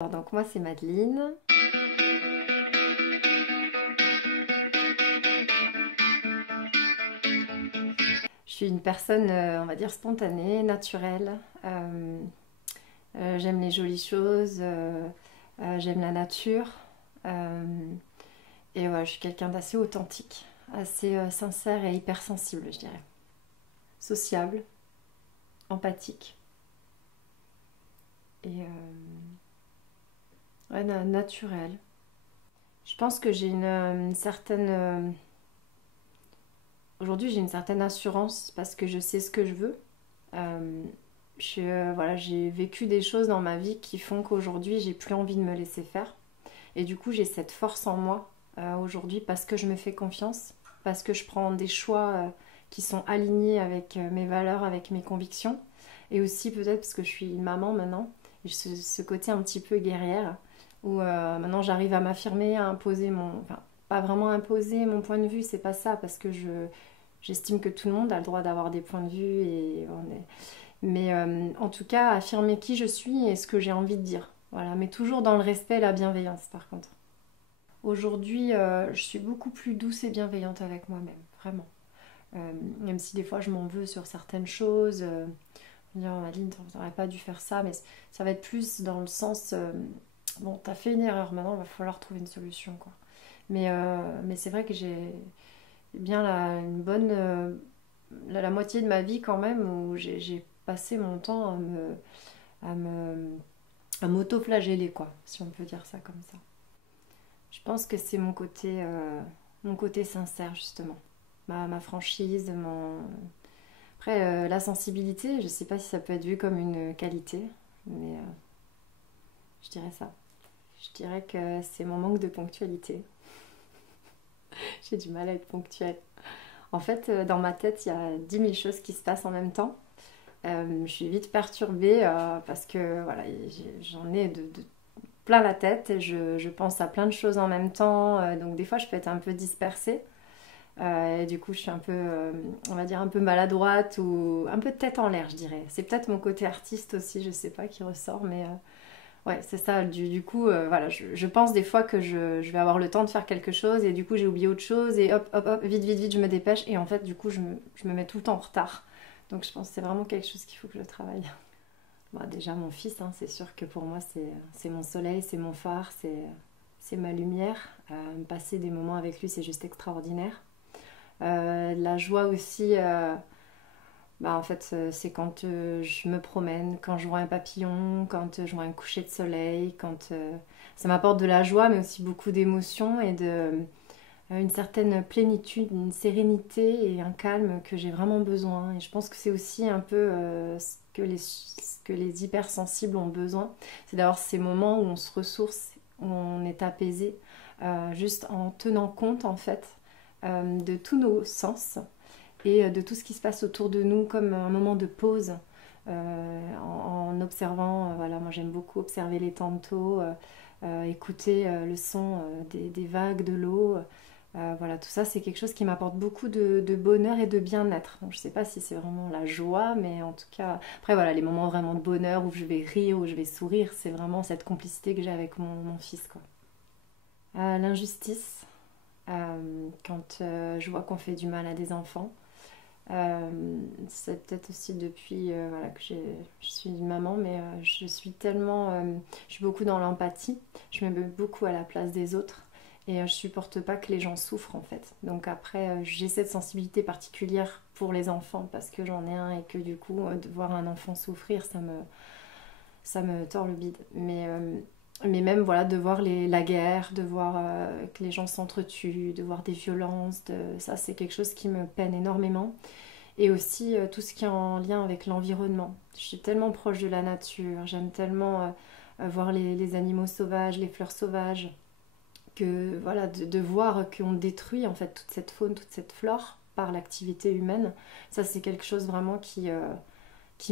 Alors, donc moi c'est Madeleine. Je suis une personne, on va dire, spontanée, naturelle. J'aime les jolies choses, j'aime la nature. Euh, et ouais, je suis quelqu'un d'assez authentique, assez sincère et hypersensible, je dirais. Sociable, empathique et ouais, naturelle. Je pense que j'ai une certaine... aujourd'hui j'ai une certaine assurance parce que je sais ce que je veux. Euh, voilà, j'ai vécu des choses dans ma vie qui font qu'aujourd'hui j'ai plus envie de me laisser faire. Et du coup, j'ai cette force en moi aujourd'hui parce que je me fais confiance, parce que je prends des choix qui sont alignés avec mes valeurs, avec mes convictions. Et aussi peut-être parce que je suis maman maintenant, et ce côté un petit peu guerrière, où maintenant j'arrive à m'affirmer, à imposer mon... Enfin, pas vraiment imposer mon point de vue, c'est pas ça, parce que j'estime que tout le monde a le droit d'avoir des points de vue et on est... Mais en tout cas, affirmer qui je suis et ce que j'ai envie de dire. Voilà, mais toujours dans le respect et la bienveillance par contre. Aujourd'hui, je suis beaucoup plus douce et bienveillante avec moi-même, vraiment. Même si des fois je m'en veux sur certaines choses, me dire, oh, Adeline, t'aurais pas dû faire ça, mais ça va être plus dans le sens, bon, t'as fait une erreur, maintenant il va falloir trouver une solution, quoi. Mais c'est vrai que j'ai bien une bonne, la moitié de ma vie quand même où j'ai passé mon temps à me, à m'auto-flageller, quoi, si on peut dire ça comme ça. Je pense que c'est mon côté sincère, justement. Ma franchise, mon... Après, la sensibilité, je sais pas si ça peut être vu comme une qualité, mais je dirais ça. Je dirais que c'est mon manque de ponctualité. J'ai du mal à être ponctuelle. En fait, dans ma tête, il y a 10 000 choses qui se passent en même temps. Je suis vite perturbée parce que voilà, j'en ai de plein la tête et je pense à plein de choses en même temps. Donc des fois, je peux être un peu dispersée. Et du coup, je suis un peu, on va dire, un peu maladroite ou un peu de tête en l'air, je dirais. C'est peut-être mon côté artiste aussi, je sais pas, qui ressort, mais ouais, c'est ça. Du coup, voilà, je pense des fois que je vais avoir le temps de faire quelque chose et du coup, j'ai oublié autre chose et hop, hop, hop, vite, vite, vite, je me dépêche et en fait, du coup, je me mets tout le temps en retard. Donc, je pense que c'est vraiment quelque chose qu'il faut que je travaille. Bah, déjà, mon fils, hein, c'est sûr que pour moi, c'est mon soleil, c'est mon phare, c'est ma lumière. Passer des moments avec lui, c'est juste extraordinaire. La joie aussi, bah en fait, c'est quand je me promène, quand je vois un papillon, quand je vois un coucher de soleil, quand ça m'apporte de la joie, mais aussi beaucoup d'émotions et une certaine plénitude, une sérénité et un calme que j'ai vraiment besoin. Et je pense que c'est aussi un peu ce que les hypersensibles ont besoin, c'est d'avoir ces moments où on se ressource, où on est apaisé, juste en tenant compte en fait de tous nos sens et de tout ce qui se passe autour de nous comme un moment de pause en observant, voilà, moi j'aime beaucoup observer les tantôt, écouter le son des vagues, de l'eau. Voilà, tout ça c'est quelque chose qui m'apporte beaucoup de bonheur et de bien-être. Donc, je sais pas si c'est vraiment la joie, mais en tout cas, après voilà, les moments vraiment de bonheur où je vais rire, où je vais sourire, c'est vraiment cette complicité que j'ai avec mon fils, quoi. L'injustice, quand je vois qu'on fait du mal à des enfants. C'est peut-être aussi depuis voilà, que je suis une maman, mais je suis tellement... je suis beaucoup dans l'empathie, je me mets beaucoup à la place des autres et je supporte pas que les gens souffrent en fait. Donc après, j'ai cette sensibilité particulière pour les enfants parce que j'en ai un et que du coup, de voir un enfant souffrir, ça me tord le bide. Mais même voilà, de voir la guerre, de voir que les gens s'entretuent, de voir des violences, ça c'est quelque chose qui me peine énormément. Et aussi tout ce qui est en lien avec l'environnement. Je suis tellement proche de la nature, j'aime tellement voir les animaux sauvages, les fleurs sauvages, que voilà, de voir qu'on détruit en fait toute cette faune, toute cette flore par l'activité humaine. Ça c'est quelque chose vraiment qui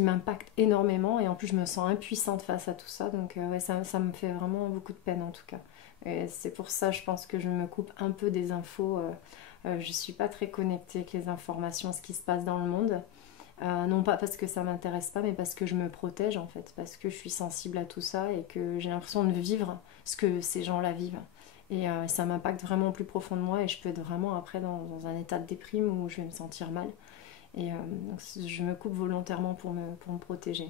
m'impacte énormément et en plus je me sens impuissante face à tout ça, donc ouais, ça me fait vraiment beaucoup de peine en tout cas. Et c'est pour ça je pense que je me coupe un peu des infos, je suis pas très connectée avec les informations, ce qui se passe dans le monde. Non pas parce que ça m'intéresse pas, mais parce que je me protège en fait, parce que je suis sensible à tout ça et que j'ai l'impression de vivre ce que ces gens-là vivent. Et ça m'impacte vraiment au plus profond de moi et je peux être vraiment après dans un état de déprime où je vais me sentir mal. Et donc je me coupe volontairement pour me protéger.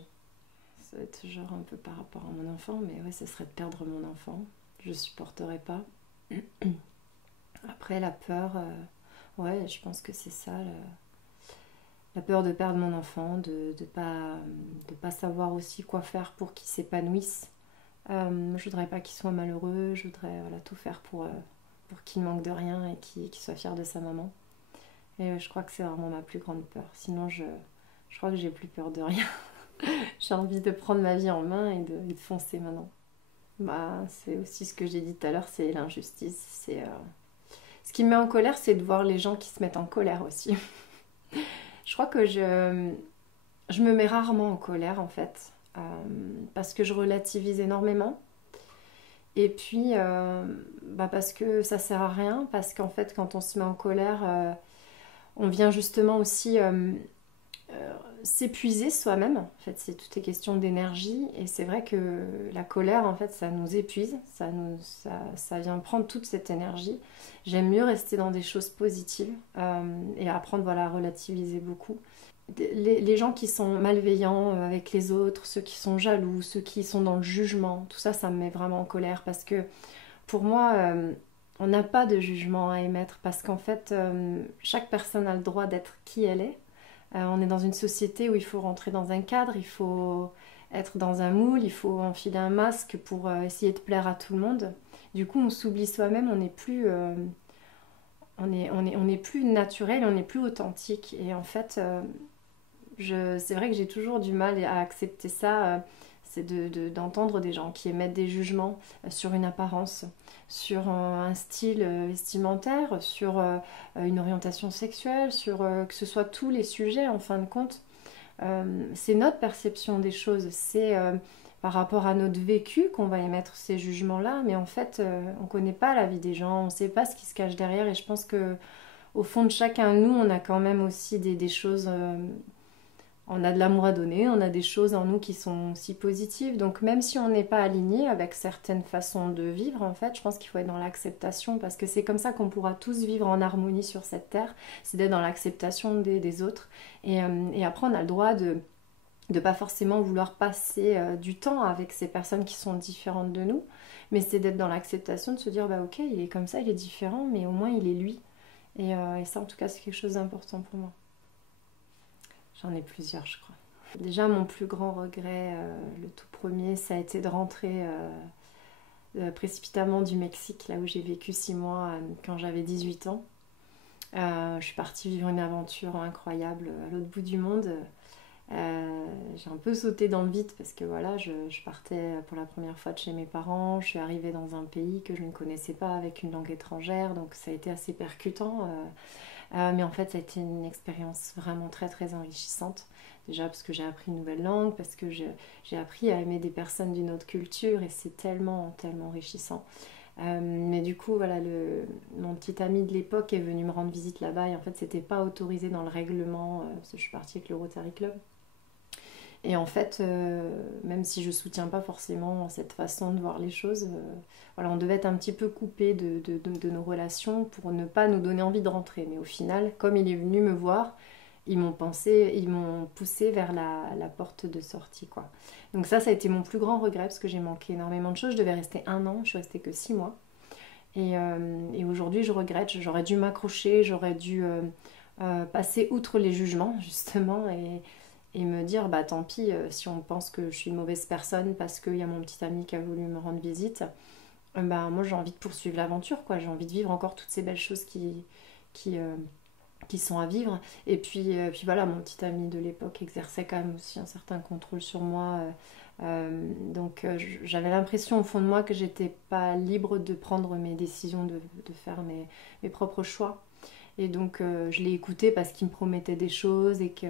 Ça va être genre un peu par rapport à mon enfant, mais ouais, ça serait de perdre mon enfant. Je supporterais pas. Après, la peur, ouais, je pense que c'est ça. La peur de perdre mon enfant, de pas savoir aussi quoi faire pour qu'il s'épanouisse. Je voudrais pas qu'il soit malheureux, je voudrais voilà, tout faire pour qu'il ne manque de rien et qu'il soit fier de sa maman. Et je crois que c'est vraiment ma plus grande peur. Sinon, je crois que j'ai plus peur de rien. J'ai envie de prendre ma vie en main et de foncer maintenant. Bah, c'est aussi ce que j'ai dit tout à l'heure, c'est l'injustice. Ce qui me met en colère, c'est de voir les gens qui se mettent en colère aussi. Je crois que je me mets rarement en colère en fait, parce que je relativise énormément. Et puis, bah parce que ça sert à rien, parce qu'en fait, quand on se met en colère, on vient justement aussi s'épuiser soi-même. En fait, c'est toutes les questions d'énergie. Et c'est vrai que la colère, en fait, ça nous épuise. Ça vient prendre toute cette énergie. J'aime mieux rester dans des choses positives et apprendre voilà, à relativiser beaucoup. Les gens qui sont malveillants avec les autres, ceux qui sont jaloux, ceux qui sont dans le jugement, tout ça, ça me met vraiment en colère parce que pour moi, on n'a pas de jugement à émettre parce qu'en fait, chaque personne a le droit d'être qui elle est. On est dans une société où il faut rentrer dans un cadre, il faut être dans un moule, il faut enfiler un masque pour essayer de plaire à tout le monde. Du coup, on s'oublie soi-même, on n'est plus, on est plus naturel, on n'est plus authentique. Et en fait, c'est vrai que j'ai toujours du mal à accepter ça. C'est d'entendre des gens qui émettent des jugements sur une apparence, sur un style vestimentaire, sur une orientation sexuelle, sur que ce soit tous les sujets en fin de compte. C'est notre perception des choses, c'est par rapport à notre vécu qu'on va émettre ces jugements-là, mais en fait, on ne connaît pas la vie des gens, on ne sait pas ce qui se cache derrière, et je pense que au fond de chacun de nous, on a quand même aussi des choses. On a de l'amour à donner, on a des choses en nous qui sont si positives. Donc même si on n'est pas aligné avec certaines façons de vivre, en fait, je pense qu'il faut être dans l'acceptation parce que c'est comme ça qu'on pourra tous vivre en harmonie sur cette terre. C'est d'être dans l'acceptation des autres. Et après, on a le droit de ne pas forcément vouloir passer du temps avec ces personnes qui sont différentes de nous. Mais c'est d'être dans l'acceptation, de se dire, bah ok, il est comme ça, il est différent, mais au moins il est lui. Et ça, en tout cas, c'est quelque chose d'important pour moi. J'en ai plusieurs, je crois. Déjà, mon plus grand regret, le tout premier, ça a été de rentrer précipitamment du Mexique, là où j'ai vécu 6 mois quand j'avais 18 ans. Je suis partie vivre une aventure incroyable à l'autre bout du monde. J'ai un peu sauté dans le vide parce que voilà, je partais pour la première fois de chez mes parents. Je suis arrivée dans un pays que je ne connaissais pas avec une langue étrangère, donc ça a été assez percutant. Mais en fait, ça a été une expérience vraiment très très enrichissante. Déjà parce que j'ai appris une nouvelle langue, parce que j'ai appris à aimer des personnes d'une autre culture et c'est tellement tellement enrichissant. Mais du coup, voilà, mon petit ami de l'époque est venu me rendre visite là-bas et en fait, c'était pas autorisé dans le règlement parce que je suis partie avec le Rotary Club. Et en fait, même si je soutiens pas forcément cette façon de voir les choses, voilà, on devait être un petit peu coupé de nos relations pour ne pas nous donner envie de rentrer. Mais au final, comme il est venu me voir, ils m'ont poussé vers la porte de sortie, quoi. Donc ça a été mon plus grand regret parce que j'ai manqué énormément de choses. Je devais rester 1 an, je suis restée que 6 mois. Et aujourd'hui, je regrette. J'aurais dû m'accrocher, j'aurais dû passer outre les jugements, justement, et me dire bah tant pis si on pense que je suis une mauvaise personne parce qu'il y a mon petit ami qui a voulu me rendre visite, bah moi j'ai envie de poursuivre l'aventure, quoi. J'ai envie de vivre encore toutes ces belles choses qui, qui sont à vivre. Et puis voilà, mon petit ami de l'époque exerçait quand même aussi un certain contrôle sur moi. Donc j'avais l'impression au fond de moi que j'étais pas libre de prendre mes décisions, de faire mes propres choix. Et donc je l'ai écouté parce qu'il me promettait des choses et que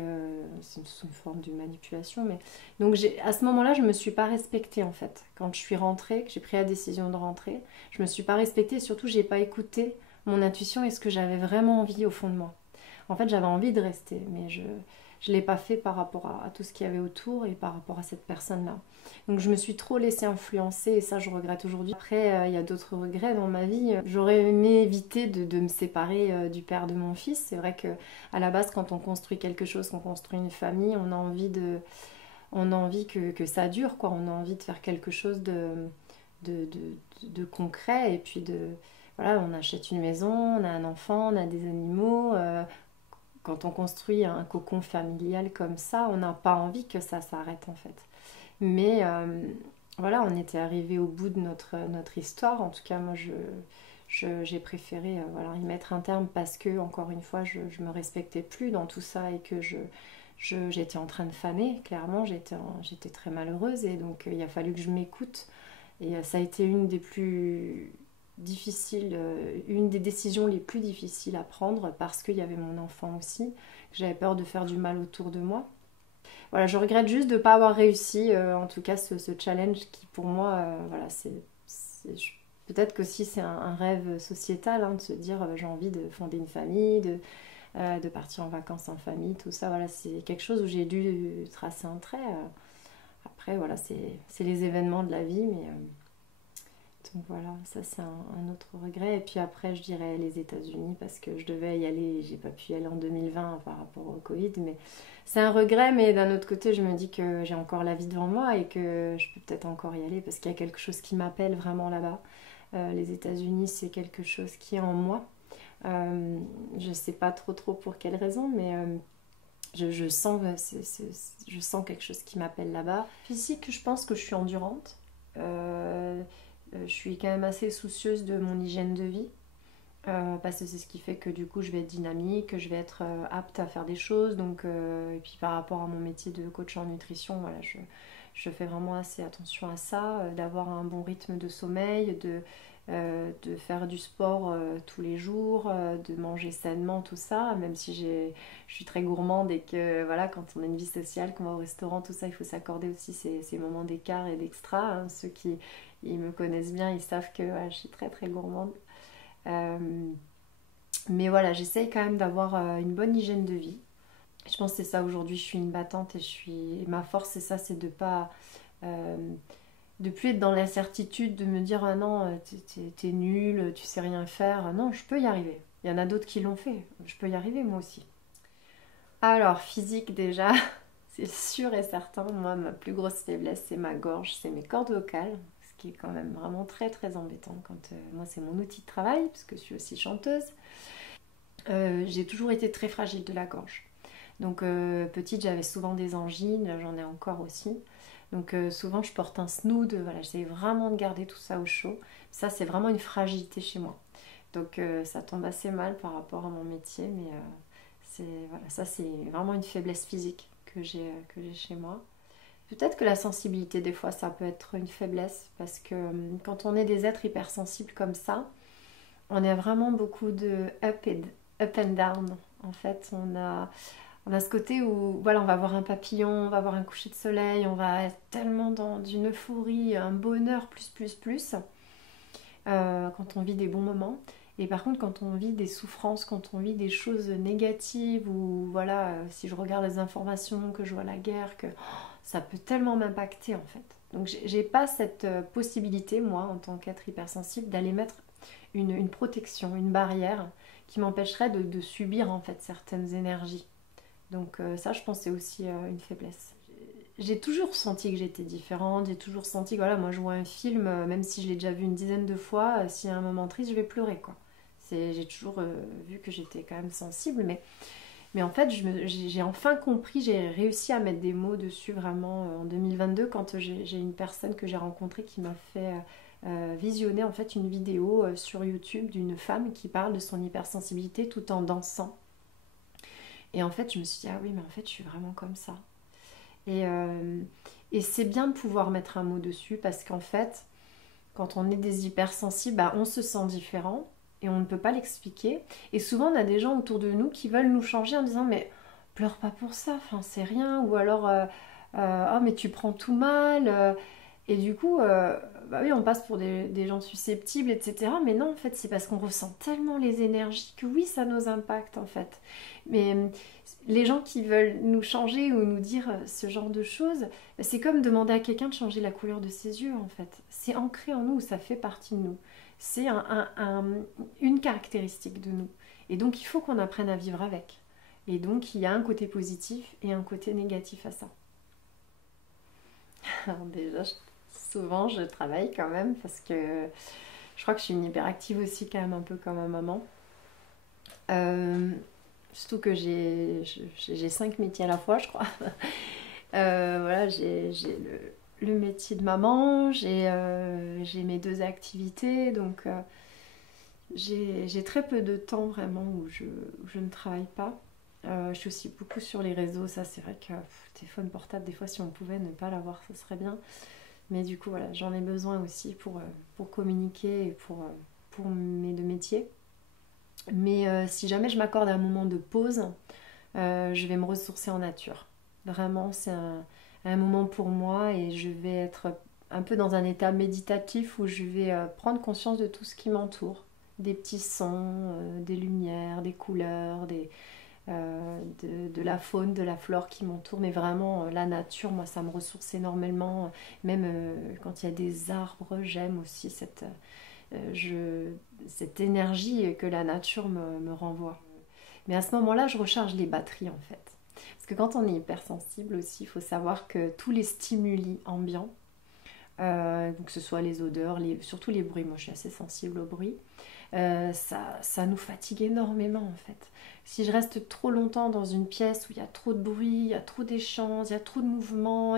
c'est une forme de manipulation. Mais donc à ce moment-là, je me suis pas respectée en fait. Quand je suis rentrée, que j'ai pris la décision de rentrer, je me suis pas respectée et surtout j'ai pas écouté mon intuition et ce que j'avais vraiment envie au fond de moi. En fait, j'avais envie de rester, mais je l'ai pas fait par rapport à tout ce qu'il y avait autour et par rapport à cette personne-là. Donc je me suis trop laissée influencer et ça je regrette aujourd'hui. Après il y a d'autres regrets dans ma vie. J'aurais aimé éviter de me séparer du père de mon fils. C'est vrai que à la base quand on construit quelque chose, qu'on construit une famille, on a envie que ça dure quoi. On a envie de faire quelque chose de, de concret et puis voilà, on achète une maison, on a un enfant, on a des animaux. Quand on construit un cocon familial comme ça, on n'a pas envie que ça s'arrête en fait. Mais voilà, on était arrivé au bout de notre histoire. En tout cas, moi, j'ai préféré voilà, y mettre un terme parce que, encore une fois, je me respectais plus dans tout ça et que j'étais en train de faner. Clairement, j'étais très malheureuse et donc il a fallu que je m'écoute. Et ça a été une des plus difficiles, une des décisions les plus difficiles à prendre parce qu'il y avait mon enfant aussi, que j'avais peur de faire du mal autour de moi. Voilà, je regrette juste de ne pas avoir réussi, en tout cas, ce challenge qui pour moi, voilà, peut-être que si c'est un rêve sociétal, hein, de se dire j'ai envie de fonder une famille, de partir en vacances en famille, tout ça, voilà, c'est quelque chose où j'ai dû tracer un trait. Après, voilà, c'est les événements de la vie, mais donc voilà, ça c'est un autre regret. Et puis après, je dirais les États-Unis parce que je devais y aller, j'ai pas pu y aller en 2020 par rapport au Covid, mais c'est un regret. Mais d'un autre côté, je me dis que j'ai encore la vie devant moi et que je peux peut-être encore y aller parce qu'il y a quelque chose qui m'appelle vraiment là-bas. Les États-Unis, c'est quelque chose qui est en moi. Je sais pas trop pour quelle raison, mais je sens, je sens quelque chose qui m'appelle là-bas. Physique, je pense que je suis endurante. Je suis quand même assez soucieuse de mon hygiène de vie. Parce que c'est ce qui fait que du coup je vais être dynamique, que je vais être apte à faire des choses. Donc, et puis par rapport à mon métier de coach en nutrition, voilà, je fais vraiment assez attention à ça, d'avoir un bon rythme de sommeil, de faire du sport tous les jours, de manger sainement, tout ça, même si je suis très gourmande et que voilà, quand on a une vie sociale, qu'on va au restaurant, tout ça, il faut s'accorder aussi ces moments d'écart et d'extra. Hein. Ceux qui ils me connaissent bien, ils savent que voilà, je suis très gourmande. Euh, mais voilà, j'essaye quand même d'avoir une bonne hygiène de vie. Je pense que c'est ça aujourd'hui, je suis une battante et ma force c'est ça, c'est de pas de plus être dans l'incertitude, de me dire ah non, t'es nul, tu sais rien faire. Non, je peux y arriver. Il y en a d'autres qui l'ont fait. Je peux y arriver moi aussi. Alors, physique déjà, c'est sûr et certain. Moi, ma plus grosse faiblesse, c'est ma gorge, c'est mes cordes vocales. Ce qui est quand même vraiment très embêtant quand moi, c'est mon outil de travail, parce que je suis aussi chanteuse. J'ai toujours été très fragile de la gorge. Donc, petite, j'avais souvent des angines, j'en ai encore aussi. Donc souvent je porte un snood, voilà, j'essaie vraiment de garder tout ça au chaud. Ça c'est vraiment une fragilité chez moi. Donc ça tombe assez mal par rapport à mon métier, mais voilà, ça c'est vraiment une faiblesse physique que j'ai chez moi. Peut-être que la sensibilité des fois ça peut être une faiblesse parce que quand on est des êtres hypersensibles comme ça, on a vraiment beaucoup de up and down. En fait, on a ce côté où voilà, on va voir un papillon, on va voir un coucher de soleil, on va être tellement dans une euphorie, un bonheur plus, quand on vit des bons moments. Et par contre, quand on vit des souffrances, quand on vit des choses négatives, ou voilà, si je regarde les informations, que je vois la guerre, que ça peut tellement m'impacter en fait. Donc j'ai pas cette possibilité, moi, en tant qu'être hypersensible, d'aller mettre une protection, une barrière qui m'empêcherait de subir en fait certaines énergies. Donc ça, je pense, c'est aussi une faiblesse. J'ai toujours senti que j'étais différente, j'ai toujours senti que voilà, moi je vois un film, même si je l'ai déjà vu une dizaine de fois, s'il y a un moment triste, je vais pleurer quoi. J'ai toujours vu que j'étais quand même sensible, mais en fait j'ai enfin compris, j'ai réussi à mettre des mots dessus vraiment en 2022 quand j'ai une personne que j'ai rencontrée qui m'a fait visionner en fait une vidéo sur YouTube d'une femme qui parle de son hypersensibilité tout en dansant. Et en fait, je me suis dit, ah oui, mais en fait, je suis vraiment comme ça. Et c'est bien de pouvoir mettre un mot dessus parce qu'en fait, quand on est des hypersensibles, bah, on se sent différent et on ne peut pas l'expliquer. Et souvent, on a des gens autour de nous qui veulent nous changer en disant, mais pleure pas pour ça, enfin, c'est rien. Ou alors, oh, mais tu prends tout mal. Et du coup, bah oui, on passe pour des gens susceptibles, etc. Mais non, en fait, c'est parce qu'on ressent tellement les énergies que oui, ça nous impacte, en fait. Mais les gens qui veulent nous changer ou nous dire ce genre de choses, bah, c'est comme demander à quelqu'un de changer la couleur de ses yeux, en fait. C'est ancré en nous, ça fait partie de nous. C'est une caractéristique de nous. Et donc, il faut qu'on apprenne à vivre avec. Et donc, il y a un côté positif et un côté négatif à ça. Alors déjà, souvent, je travaille quand même parce que je crois que je suis une hyperactive aussi quand même un peu comme ma maman. Euh, Surtout que j'ai 5 métiers à la fois, je crois. Voilà, j'ai le métier de maman, j'ai mes 2 activités, donc j'ai très peu de temps vraiment où je ne travaille pas. Je suis aussi beaucoup sur les réseaux, ça c'est vrai que téléphone portable, des fois si on pouvait ne pas l'avoir, ça serait bien. Mais du coup, voilà, j'en ai besoin aussi pour communiquer et pour mes 2 métiers. Mais si jamais je m'accorde un moment de pause, je vais me ressourcer en nature. Vraiment, c'est un moment pour moi et je vais être un peu dans un état méditatif où je vais prendre conscience de tout ce qui m'entoure. Des petits sons, des lumières, des couleurs, de la faune, de la flore qui m'entoure. Mais vraiment, la nature, moi, ça me ressource énormément. Même quand il y a des arbres, j'aime aussi cette énergie que la nature me renvoie. Mais à ce moment-là, je recharge les batteries en fait. Parce que quand on est hypersensible aussi, il faut savoir que tous les stimuli ambiants, donc que ce soit les odeurs, surtout les bruits, moi je suis assez sensible aux bruits, ça nous fatigue énormément en fait. Si je reste trop longtemps dans une pièce où il y a trop de bruit, il y a trop d'échanges, il y a trop de mouvements,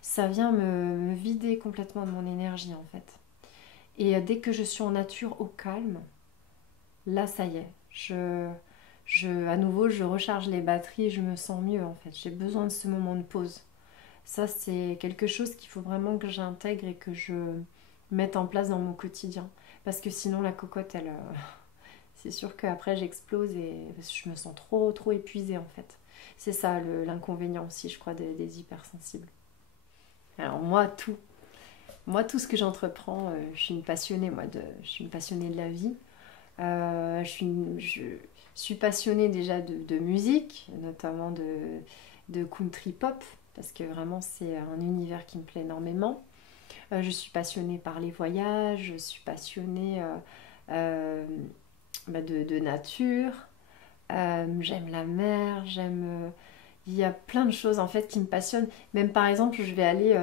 ça vient me vider complètement de mon énergie en fait. Et dès que je suis en nature au calme, là ça y est, à nouveau je recharge les batteries et je me sens mieux en fait. J'ai besoin de ce moment de pause. Ça c'est quelque chose qu'il faut vraiment que j'intègre et que je mette en place dans mon quotidien. Parce que sinon la cocotte, c'est sûr qu'après j'explose et je me sens trop trop épuisée en fait. C'est ça l'inconvénient aussi je crois des hypersensibles. Alors moi tout ce que j'entreprends, je suis une passionnée je suis une passionnée de la vie. Je suis passionnée déjà de musique, notamment de country pop, parce que vraiment c'est un univers qui me plaît énormément. Je suis passionnée par les voyages, je suis passionnée euh, de nature, j'aime la mer, il y a plein de choses en fait qui me passionnent. Même par exemple, je vais aller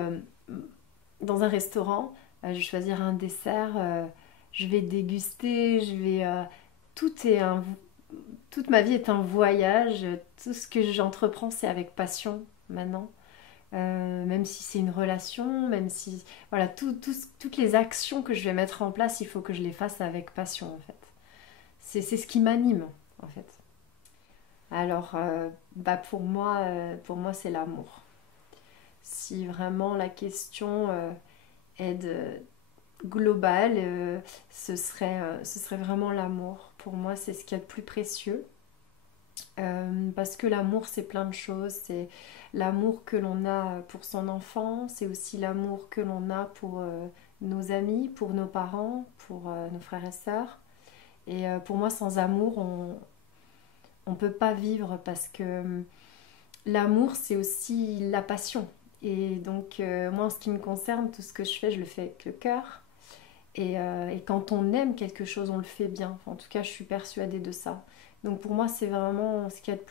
dans un restaurant, je vais choisir un dessert, je vais déguster, tout est un, toute ma vie est un voyage, tout ce que j'entreprends c'est avec passion maintenant. Même si c'est une relation, même si voilà toutes les actions que je vais mettre en place, il faut que je les fasse avec passion en fait. C'est ce qui m'anime en fait. Alors bah pour moi c'est l'amour. Si vraiment la question est globale, ce serait vraiment l'amour. Pour moi, c'est ce qu'il y a de plus précieux. Parce que l'amour, c'est plein de choses. C'est l'amour que l'on a pour son enfant, c'est aussi l'amour que l'on a pour nos amis, pour nos parents, pour nos frères et sœurs. Et pour moi, sans amour, on peut pas vivre parce que l'amour, c'est aussi la passion. Et donc, moi, en ce qui me concerne, tout ce que je fais, je le fais avec le cœur. Et quand on aime quelque chose, on le fait bien. Enfin, en tout cas, je suis persuadée de ça. Donc pour moi, c'est vraiment ce qu'il y a de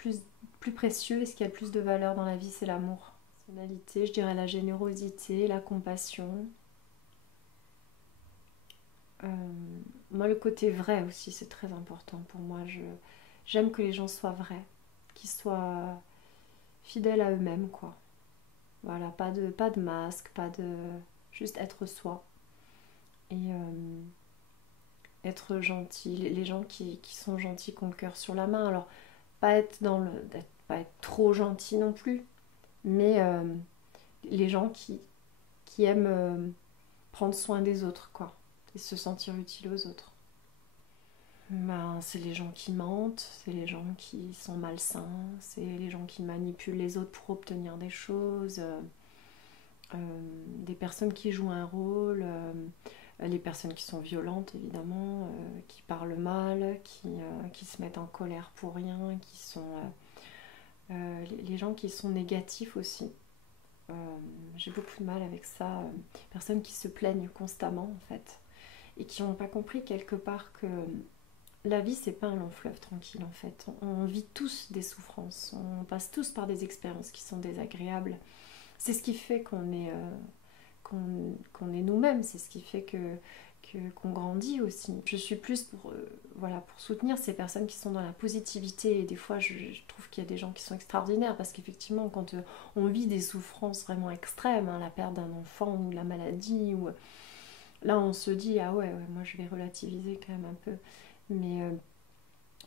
plus précieux et ce qui a le plus de valeur dans la vie, c'est l'amour. La personnalité, je dirais la générosité, la compassion. Euh, Moi, le côté vrai aussi, c'est très important pour moi. J'aime que les gens soient vrais, qu'ils soient fidèles à eux-mêmes, quoi. Voilà, pas de masque, pas de... Juste être soi. Et être gentil. Les gens qui sont gentils, qui ont le cœur sur la main. Alors, pas être trop gentil non plus, mais les gens qui aiment prendre soin des autres, quoi. Et se sentir utile aux autres. Ben, c'est les gens qui mentent, c'est les gens qui sont malsains, c'est les gens qui manipulent les autres pour obtenir des choses. des personnes qui jouent un rôle, les personnes qui sont violentes évidemment, qui parlent mal, qui se mettent en colère pour rien, qui sont les gens qui sont négatifs aussi. J'ai beaucoup de mal avec ça. Personnes qui se plaignent constamment en fait et qui n'ont pas compris quelque part que la vie c'est pas un long fleuve tranquille en fait. On vit tous des souffrances, on passe tous par des expériences qui sont désagréables. C'est ce qui fait qu'on est nous-mêmes, c'est ce qui fait qu'on grandit aussi. Je suis plus pour, voilà, pour soutenir ces personnes qui sont dans la positivité et des fois je trouve qu'il y a des gens qui sont extraordinaires parce qu'effectivement quand on vit des souffrances vraiment extrêmes, hein, la perte d'un enfant ou la maladie, ou là on se dit ah ouais, moi je vais relativiser quand même un peu, mais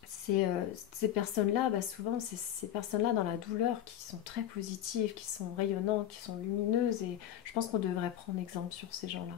ces personnes-là, bah souvent c'est ces personnes-là dans la douleur qui sont très positives, qui sont rayonnantes, qui sont lumineuses et je pense qu'on devrait prendre exemple sur ces gens-là.